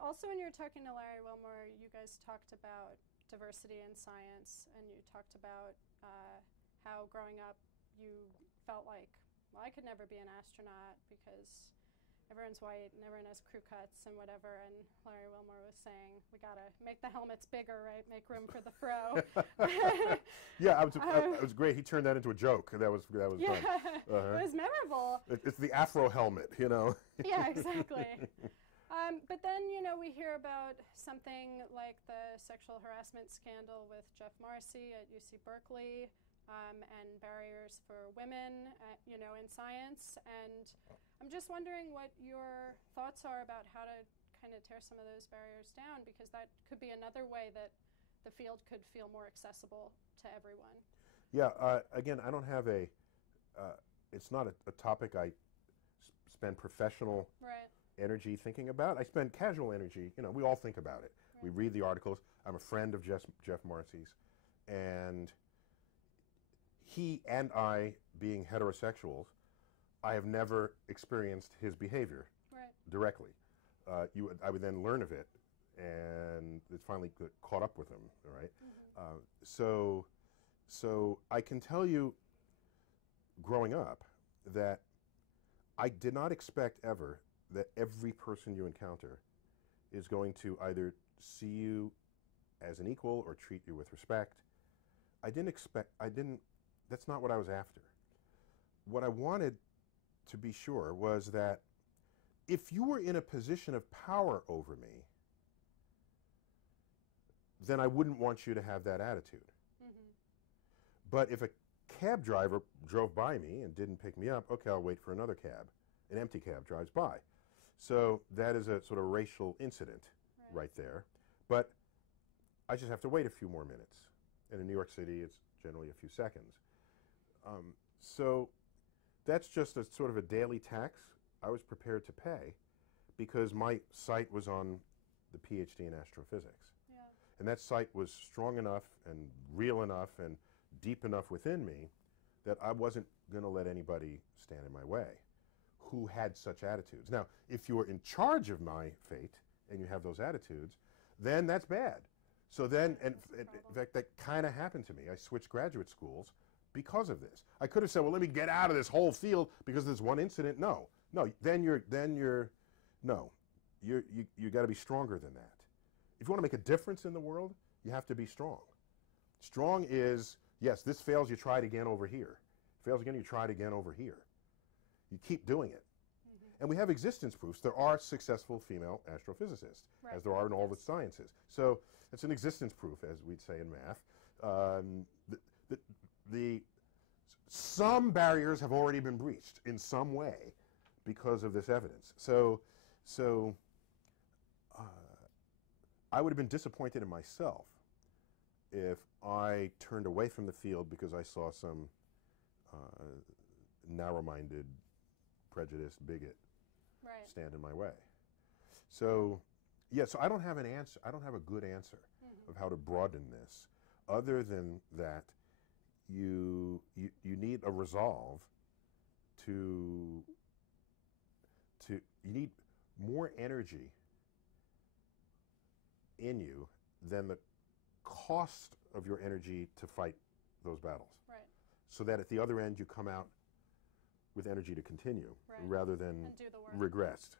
Also, when you were talking to Larry Wilmore, you guys talked about diversity in science, and you talked about how growing up you felt like, well, I could never be an astronaut because everyone's white and everyone has crew cuts and whatever. And Larry Wilmore was saying, we got to make the helmets bigger, right? Make room for the fro. Yeah, it was great. He turned that into a joke. That was yeah, fun. It was memorable. It's the Afro helmet, you know. Yeah, exactly. But then, you know, we hear about something like the sexual harassment scandal with Jeff Marcy at UC Berkeley, and barriers for women, you know, in science. And I'm just wondering what your thoughts are about how to kind of tear some of those barriers down, because that could be another way that the field could feel more accessible to everyone. Yeah, again, I don't have it's not a topic I spend professional energy thinking about. I spend casual energy, you know, we all think about it. Right. We read the articles. I'm a friend of Jeff Marcy's, and he and I, being heterosexuals, I have never experienced his behavior directly. I would then learn of it, and it finally caught up with him, all right? So I can tell you, growing up, that I did not expect ever that every person you encounter is going to either see you as an equal or treat you with respect. That's not what I was after. What I wanted to be sure was that if you were in a position of power over me, then I wouldn't want you to have that attitude. But if a cab driver drove by me and didn't pick me up, okay, I'll wait for another cab. An empty cab drives by. So that is a sort of racial incident right there. But I just have to wait a few more minutes. And in New York City, it's generally a few seconds. So that's just a sort of a daily tax I was prepared to pay because my sight was on the PhD in astrophysics. Yeah. And that sight was strong enough and real enough and deep enough within me that I wasn't going to let anybody stand in my way who had such attitudes. Now, if you were in charge of my fate and you have those attitudes, then that's bad. So then, and in fact, that kind of happened to me. I switched graduate schools because of this. I could have said, well, let me get out of this whole field because there's one incident. No, then you got to be stronger than that. If you want to make a difference in the world, you have to be strong. Strong is, yes, this fails, you try it again over here. Fails again, you try it again over here. You keep doing it. And we have existence proofs. There are successful female astrophysicists, as there are in all the sciences. So it's an existence proof, as we'd say in math. Some barriers have already been breached in some way because of this evidence. So I would have been disappointed in myself if I turned away from the field because I saw some narrow-minded, prejudiced bigot stand in my way. So, yeah, so I don't have an answer. I don't have a good answer of how to broaden this, other than that you need a resolve you need more energy in you than the cost of your energy to fight those battles. Right. So that at the other end you come out with energy to continue rather than regressed.